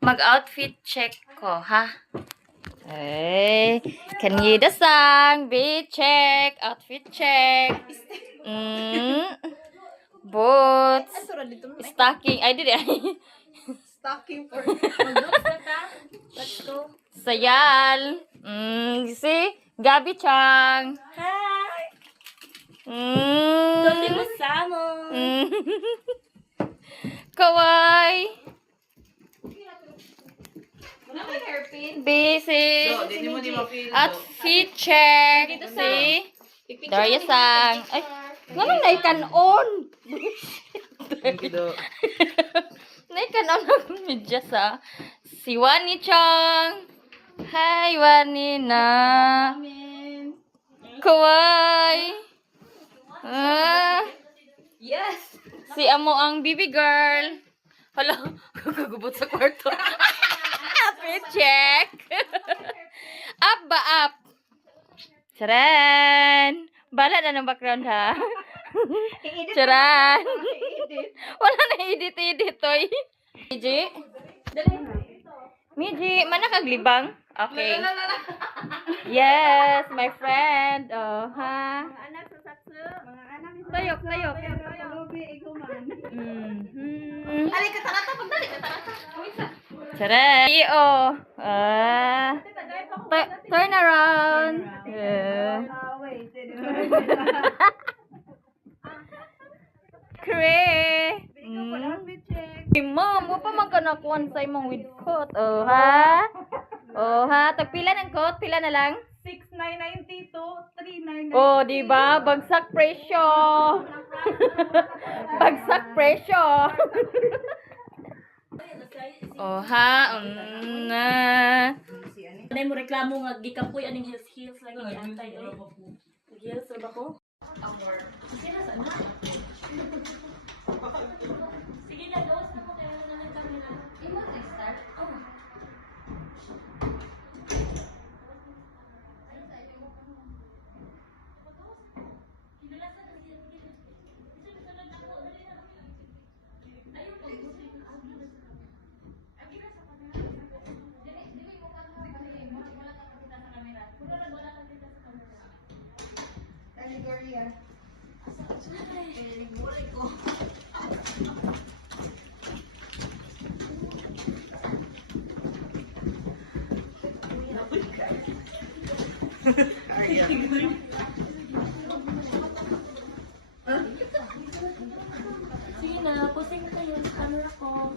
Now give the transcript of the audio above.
mag-outfit check ko, ha? Hey, Kanida-san, beat check, outfit check. Boots, stocking, ay, dili, Stocking for mag-books na ta. Let's go. sayal. Si Gabi-chang. Hi! Dati mo samo. Kawaii. Wala may hairpin. Busy. Hindi mo di ma-feel. Outfit check. Si Daria-sang. Ay, ganun na ikanon. Naikan-on ang medyas, ha. Si Wani-chang. Hi, Wani na. Kawaii. Yes! Si amo ang baby girl. Hala, kagubot sa kwarto. Outfit check. Up ba up? Charan. Bala na ng background, ha. Charan. Wala na edit-edit, toy. Miji? Miji, mana kaglibang? Okay. Yes, my friend. Oh, ha. Mga anak sa sakso. Mga anak sa Tayok, tayok. Lubi, iguman. Ali ka tarata, pagdali ka tarata. Charan. Oh. Turn around. Yeah. Wait. Kre. Ma'am, mo pa man ka nakuhan sa imong with coat. Oh, ha? Oh, ha? Tagpila ng coat? Pila na lang? 6,990 to 3,990. Oh, di ba? Bagsak presyo. Bagsak presyo. Oh, ha? Na. Ano mo reklamo nga gikapoy aning heels lagi giantay oy. Heels ba ko? Sige na dos na ko kaya na lang kamera. Imo na start. Oh. Sige na, posting na kayo sa camera ko.